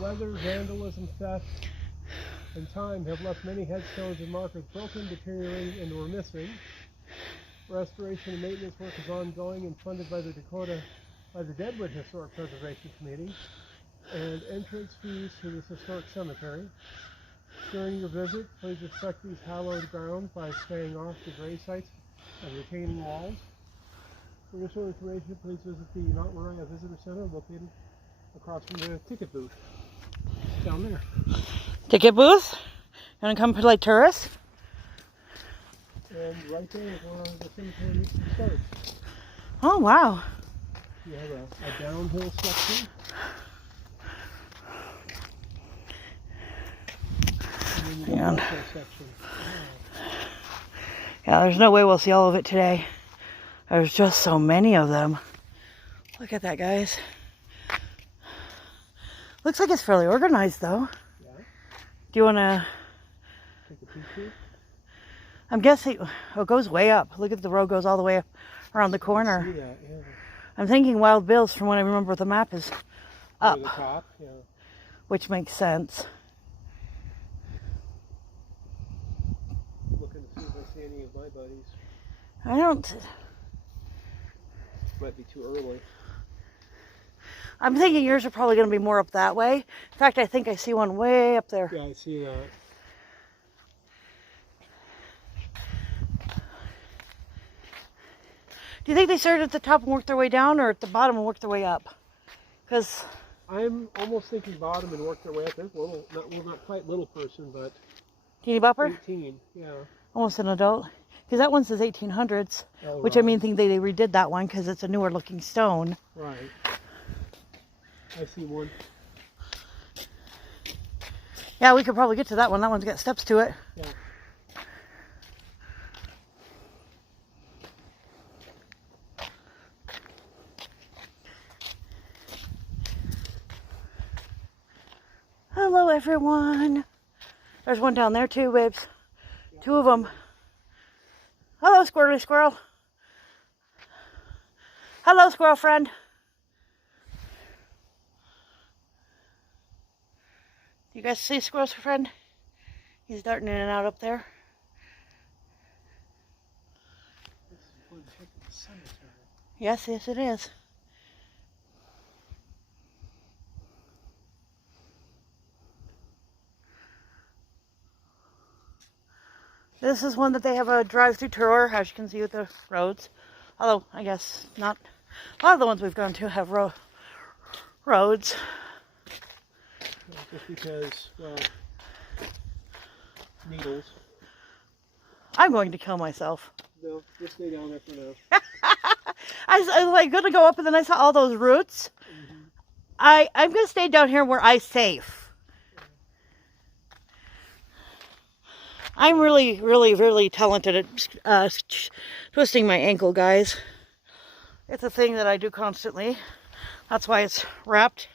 Weather, vandalism, theft, and time have left many headstones and markers broken, deteriorating, and or missing. Restoration and maintenance work is ongoing and funded by the Deadwood Historic Preservation Committee, and entrance fees to this historic cemetery. During your visit, please respect these hallowed grounds by staying off the grave sites and retaining walls. For additional information, please visit the Mount Mariah Visitor Center located across from the ticket booth down there. Ticket booth? You want to come play tourist? And right there is where the cemetery starts. Oh, wow. You have a downhill section. And then you have an uphill section. Yeah, there's no way we'll see all of it today. There's just so many of them. Look at that, guys. Looks like it's fairly organized, though. Yeah. Do you want to... Take a peek here? I'm guessing... Oh, it goes way up. Look at the road goes all the way around the corner. I see that, yeah. I'm thinking Wild Bill's, from what I remember the map, is up. Near the top, yeah. Which makes sense. Looking to see if I see any of my buddies. I don't... Might be too early. I'm thinking yours are probably going to be more up that way. In fact, I think I see one way up there. Yeah, I see that. Do you think they started at the top and worked their way down, or at the bottom and worked their way up? Because I'm almost thinking bottom and work their way up. There's a little, not quite little person, but teeny bopper? 18, yeah. Almost an adult. Because that one says 1800s, Oh, which right. I mean, think they redid that one because it's a newer looking stone. Right. I see one. Yeah, we could probably get to that one. That one's got steps to it. Yeah. Hello, everyone. There's one down there too, babes. Yeah. Two of them. Hello, squirrely squirrel. Hello, squirrel friend. You guys see squirrel friend? He's darting in and out up there. This is where the heck is the cemetery? Yes, yes, it is. This is one that they have a drive-through tour, as you can see with the roads. Although, I guess not. A lot of the ones we've gone to have roads. Well, just because, well, needles. I'm going to kill myself. No, just stay down there for now. I was like going to go up, and then I saw all those roots. Mm-hmm. I'm going to stay down here where I'm safe. I'm really, really, really talented at twisting my ankle, guys. It's a thing that I do constantly. That's why it's wrapped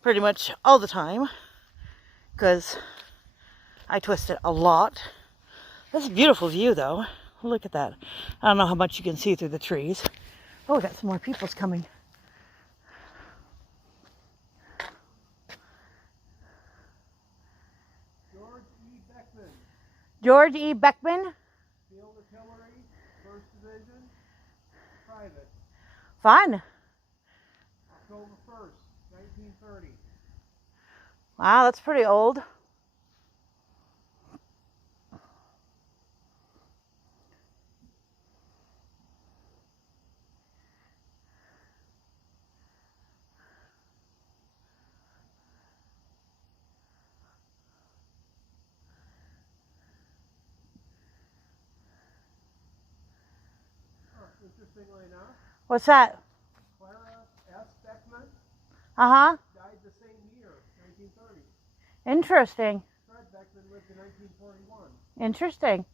pretty much all the time, because I twist it a lot. This is a beautiful view, though. Look at that. I don't know how much you can see through the trees. Oh, we got some more people's coming. George E. Beckman. Field Artillery, 1st Division, Private. Fun. October 1st, 1930. Wow, that's pretty old. Interestingly enough, What's that? Clara S. Beckman Uh-huh. died the same year, 1930. Interesting. Fred Beckman lived in 1941. Interesting.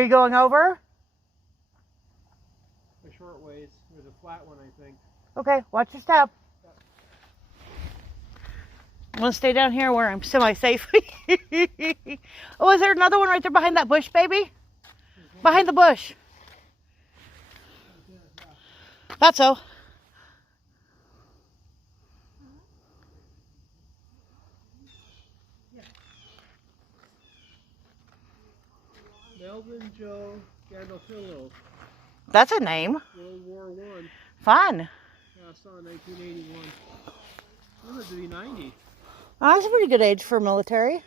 Are you going over? A short ways. There's a flat one, I think. Okay, watch your step. I'm going to stay down here where I'm semi-safe. Oh, is there another one right there behind that bush, baby? Behind the bush. That's so. Melvin Joe Gandolfillo. That's a name. World War I. Fun. Passed on 1981. He lived to be 90. Oh, that's a pretty good age for military.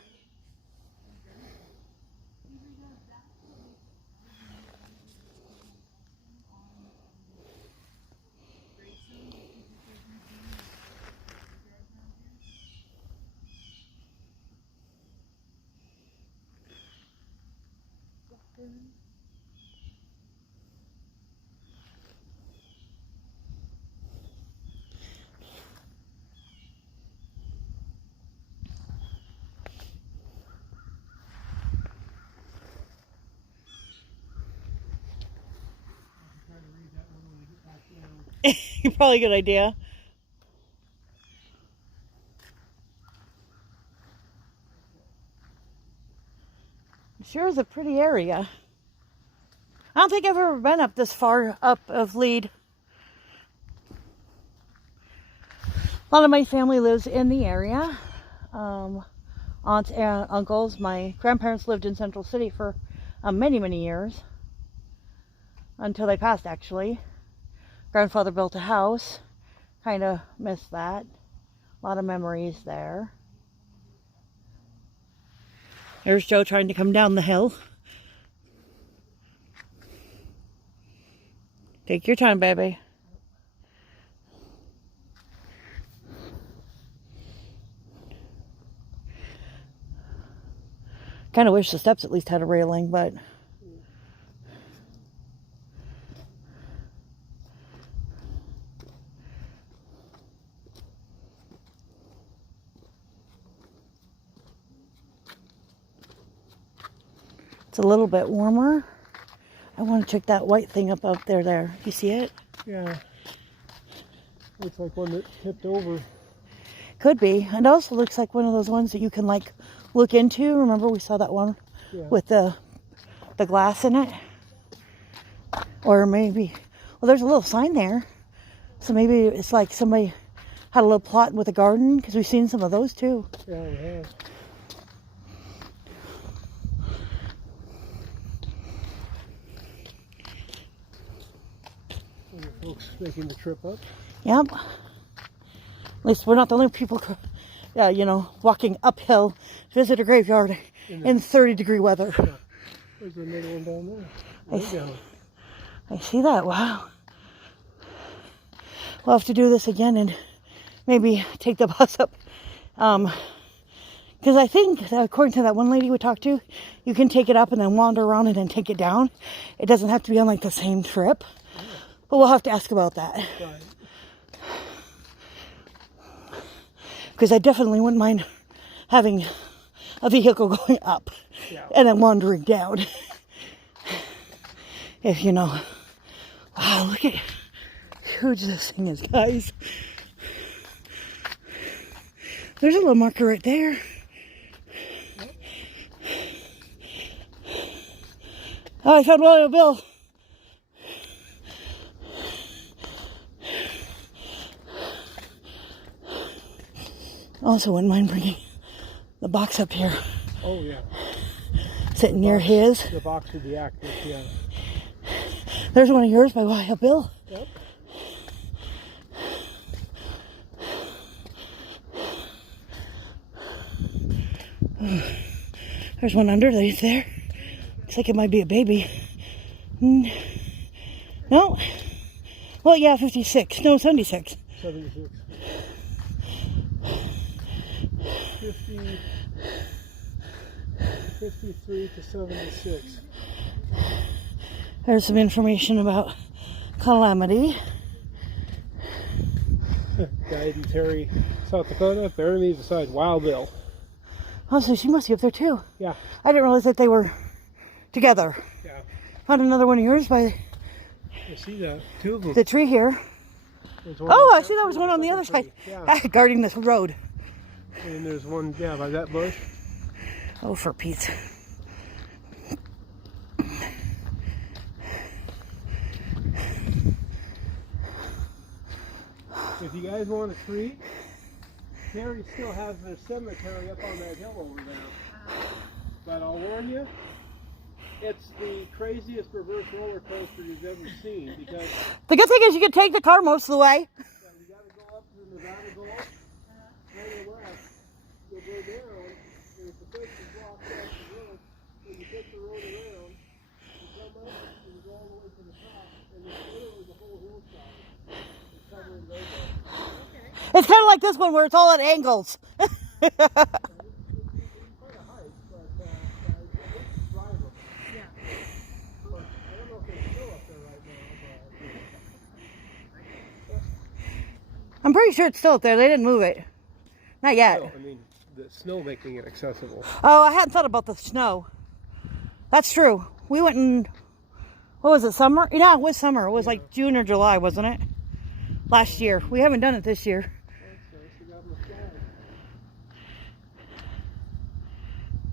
Probably a good idea. Sure is a pretty area. I don't think I've ever been up this far up of Lead. A lot of my family lives in the area. Aunts and uncles. My grandparents lived in Central City for many, many years. Until they passed, actually. Grandfather built a house. Kind of missed that. A lot of memories there. There's Joe trying to come down the hill. Take your time, baby. Kind of wish the steps at least had a railing, but it's a little bit warmer. I want to check that white thing up out there. You see it? Yeah. Looks like one that tipped over. Could be. It also looks like one of those ones that you can like look into. Remember we saw that one with the glass in it? Or maybe, well, there's a little sign there. So maybe it's like somebody had a little plot with a garden, because we've seen some of those too. Yeah, we have. Folks making the trip up. Yep. At least we're not the only people, walking uphill to visit a graveyard in 30-degree weather. Yeah. There's another one down there. I see that. Wow. We'll have to do this again and maybe take the bus up. Because I think, according to that one lady we talked to, you can take it up and then wander around it and take it down. It doesn't have to be on like the same trip. But we'll have to ask about that. Right. Because I definitely wouldn't mind having a vehicle going up and then wandering down. If you know. Wow, look at how huge this thing is, guys. There's a little marker right there. Oh, I found Wild Bill. Also wouldn't mind bringing the box up here. Oh, yeah. Sitting near his. The box would be active, yeah. There's one of yours by Wild Bill. Yep. There's one underneath there. Looks like it might be a baby. No. Well, yeah, 56. No, 76. 76. 53 to 76. There's some information about Calamity. Died in Terry, South Dakota. Bury me beside Wild Bill. Oh, so she must be up there too. Yeah. I didn't realize that they were together. Yeah. Found another one of yours by You see that? Two of them. the tree here. One Oh, on I that see there tree was and one the on the other second side. tree. Yeah. Guarding this road. And there's one, yeah, by that bush. Oh, for Pete's. If you guys want a treat, Terry still has their cemetery up on that hill over there. But I'll warn you, it's the craziest reverse roller coaster you've ever seen because The good thing is you can take the car most of the way. you got to go up to the Nevada Gulf, right or left. You'll go down, and if the place is blocked off the road, then you take the road around, you come up, and you go all the way to the top, and it's literally the whole hillside. It's covering those up. It's kind of like this one where it's all at angles. It's quite a hike, but it's drivable. Yeah. But I don't know if they're still up there right now, I'm pretty sure it's still up there. They didn't move it. Not yet. but no, I mean, the snow making it accessible. Oh, I hadn't thought about the snow. That's true. We went in, what was it, summer? Yeah, it was summer. It was like June or July, wasn't it? Last year. We haven't done it this year. That's nice. You got them a flag.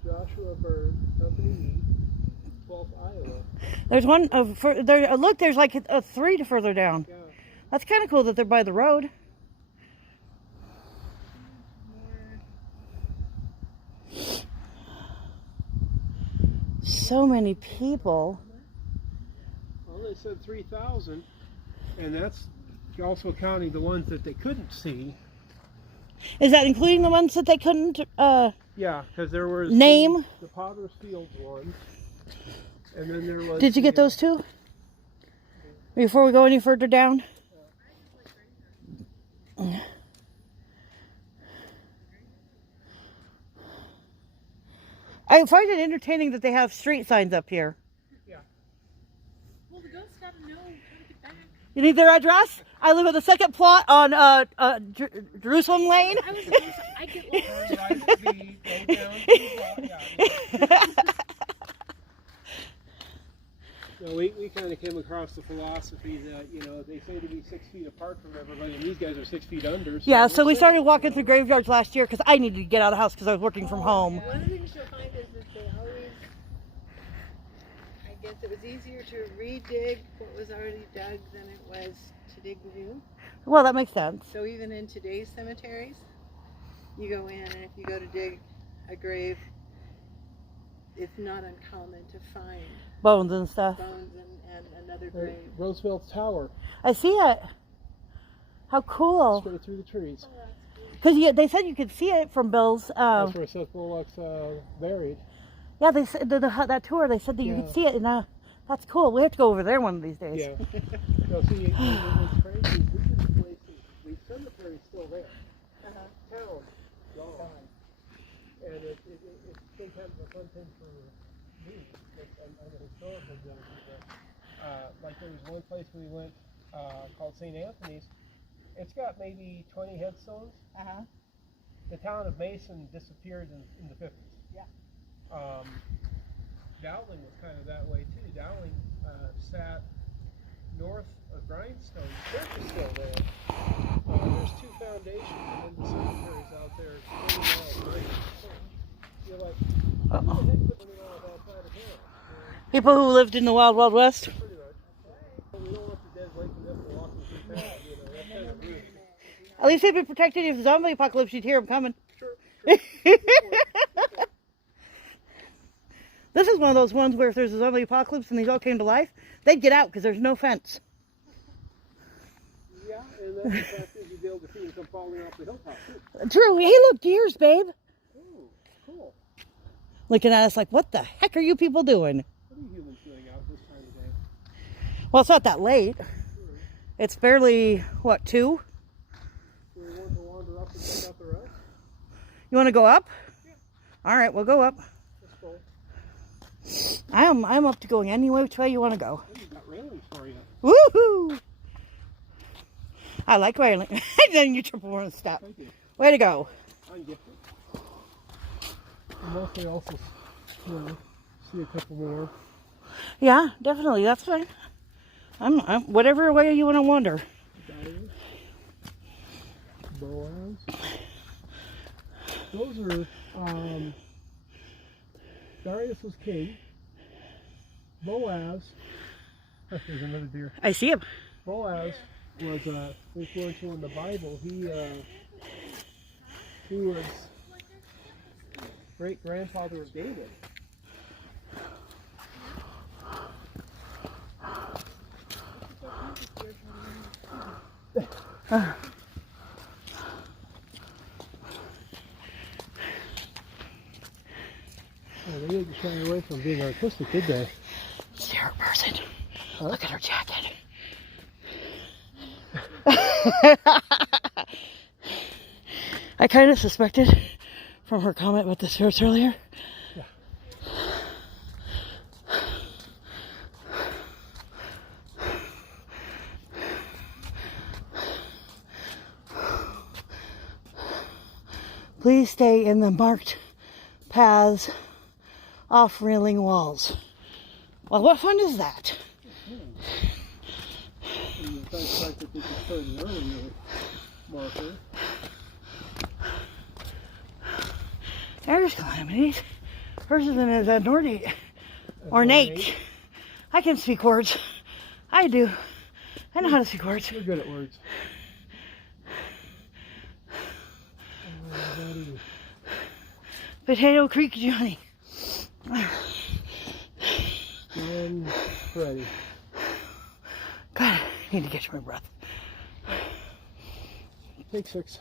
Joshua Bird, Company E, 12th Iowa. There's one, look, there's like a three further down. Yeah. That's kind of cool that they're by the road. So many people. Well, they said 3,000, and that's also counting the ones that they couldn't see. Is that including the ones that they couldn't Yeah, because there was name? the Potter's Fields ones, and then there was. Did you get those too? Before we go any further down? I find it entertaining that they have street signs up here. Yeah. Well, the ghosts gotta know how to get back. You need their address? I live at the second plot on Jerusalem Lane. I was supposed to, I get lost. Turn right at the go down to the block. Yeah. No, we kind of came across the philosophy that, you know, they say to be 6 feet apart from everybody, and these guys are 6 feet under. Yeah, so we we're started safe, walking you know. through graveyards last year because I needed to get out of the house because I was working from home. One of the things you'll find is that they always, I guess it was easier to re-dig what was already dug than it was to dig new. Well, that makes sense. So even in today's cemeteries, you go in and if you go to dig a grave, it's not uncommon to find Bones and stuff. bones and another grave. Roosevelt's Tower, I see it. How cool. straight through the trees. Because they said you could see it from Bill's. That's where Seth Bullock's buried. Yeah, they said that tour. They said that you Yeah. could see it, and that's cool. We have to go over there one of these days. Yeah. No, see, what's crazy is this place, the cemetery's still there. Town, gone. And it's sometimes a fun thing for me. I'm a historical junkie, but like there was one place we went called St. Anthony's. It's got maybe 20 headstones. The town of Mason disappeared in the 50s. Yeah. Dowling was kind of that way too. Dowling sat north of Grindstone. The church is still there. There's two foundations and then the cemeteries out there. It's 20 miles away. You're like, how the heck put it all outside of here? People who lived in the Wild Wild West. Pretty much. But we don't want the dead waking up and walking through town. You know, that's kind of rude. At least they'd be protected if the zombie apocalypse. You'd hear them coming. Sure. This is one of those ones where if there's a zombie apocalypse and these all came to life, they'd get out because there's no fence. Yeah, and then the fact is you'd be able to see them come falling off the hilltop too. True. Hey, look, deers, babe. Ooh, cool. Looking at us like, what the heck are you people doing? What are you humans doing out this time of day? Well, it's not that late. It's barely, what, 2? Do we want to wander up and check out the rest? You want to go up? Yeah. All right, we'll go up. Let's go. I'm up to going any which way you want to go. We've got railings for you. Woohoo! I like railing. Then you trip over and stop. Thank you. Way to go. I'm gifted. And mostly also, you know, see a couple more. Yeah, definitely. That's fine. I'm whatever way you want to wander. Darius, Boaz. Those are, Darius was king. Boaz, there's another deer. I see him. Boaz was influential in the Bible. He was great grandfather of David. Oh, they didn't shy away from being artistic, did they? Sarah person. Huh? Look at her jacket. I kind of suspected from her comment with the shirts earlier. Yeah. Please stay in the marked paths off railing walls. Well, what fun is that? And the fact that they could start an earlier marker. There's calamities. Hers is an ornate. I can speak words. I do. I know how to speak words. You're good at words. Potato Creek Johnny. I'm ready. God, I need to catch my breath. Take 6.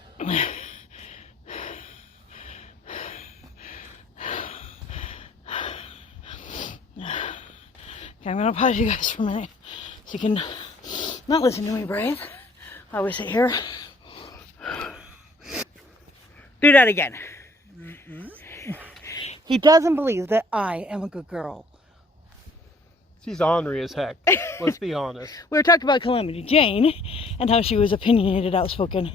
Okay, I'm gonna pause you guys for a minute so you can not listen to me breathe while we sit here. Do that again. He doesn't believe that I am a good girl. She's ornery as heck. Let's be honest. We were talking about Calamity Jane and how she was opinionated, outspoken,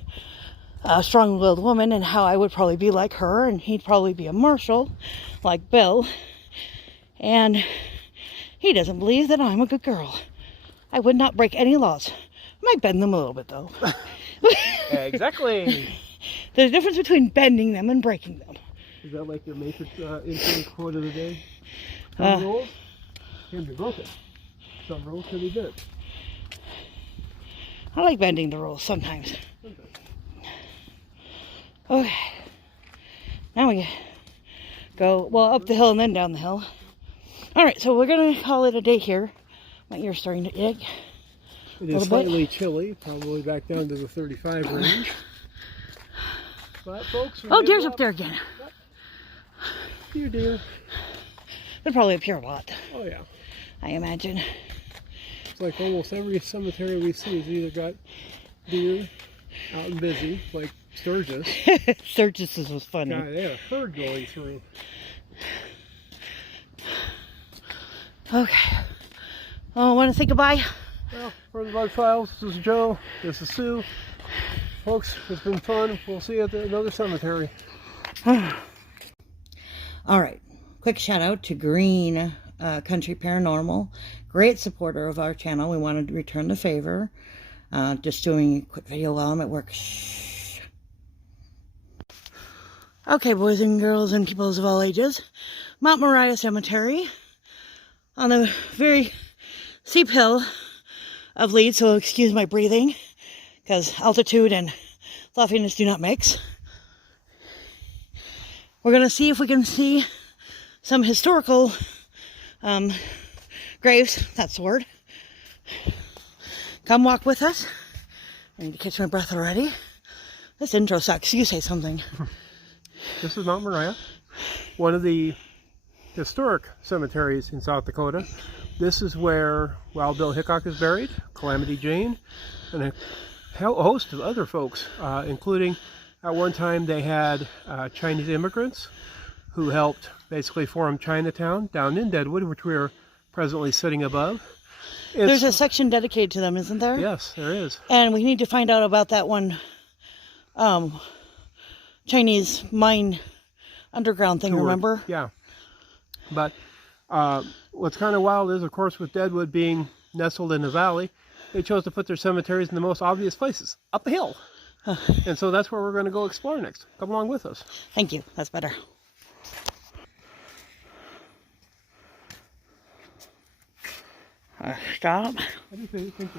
strong-willed woman, and how I would probably be like her, and he'd probably be a marshal like Bill. And he doesn't believe that I'm a good girl. I would not break any laws. I might bend them a little bit, though. Exactly. There's a difference between bending them and breaking them. Is that like your Matrix intro quote of the day? Some rules can be broken. Some rules can be bent. I like bending the rules sometimes. Okay. Now we go, well, up the hill and then down the hill. Alright, so we're going to call it a day here. My ear's starting to itch. It is slightly chilly, probably back down to the 35 range. But folks, oh, deer's up there again. Deer. They'll probably appear a lot. Oh yeah. I imagine. It's like almost every cemetery we see has either got deer out and busy, like Sturgis. Sturgis was funny. God, they had a herd going through. Okay. Oh, want to say goodbye? Well, for the Bug Files, this is Joe. This is Sue. Folks, it's been fun. We'll see you at another cemetery. All right. Quick shout out to Green Country Paranormal. Great supporter of our channel. We wanted to return the favor. Just doing a quick video while I'm at work. Shh. Okay, boys and girls and peoples of all ages. Mount Mariah Cemetery. On the very steep hill of Leeds, so excuse my breathing, because altitude and fluffiness do not mix. We're going to see if we can see some historical graves, that's the word. Come walk with us. I need to catch my breath already. This intro sucks. You say something. This is Mount Mariah, one of the historic cemeteries in South Dakota. This is where Wild Bill Hickok is buried, Calamity Jane, and a host of other folks, including at one time they had Chinese immigrants who helped basically form Chinatown down in Deadwood, which we are presently sitting above. There's a section dedicated to them, isn't there? Yes, there is. And we need to find out about that one Chinese mine underground thing, Tour. remember? Yeah. But What's kind of wild is, of course, with Deadwood being nestled in a valley, they chose to put their cemeteries in the most obvious places, up a hill. And so that's where we're going to go explore next. Come along with us. Thank you. That's better. Stop. How do you think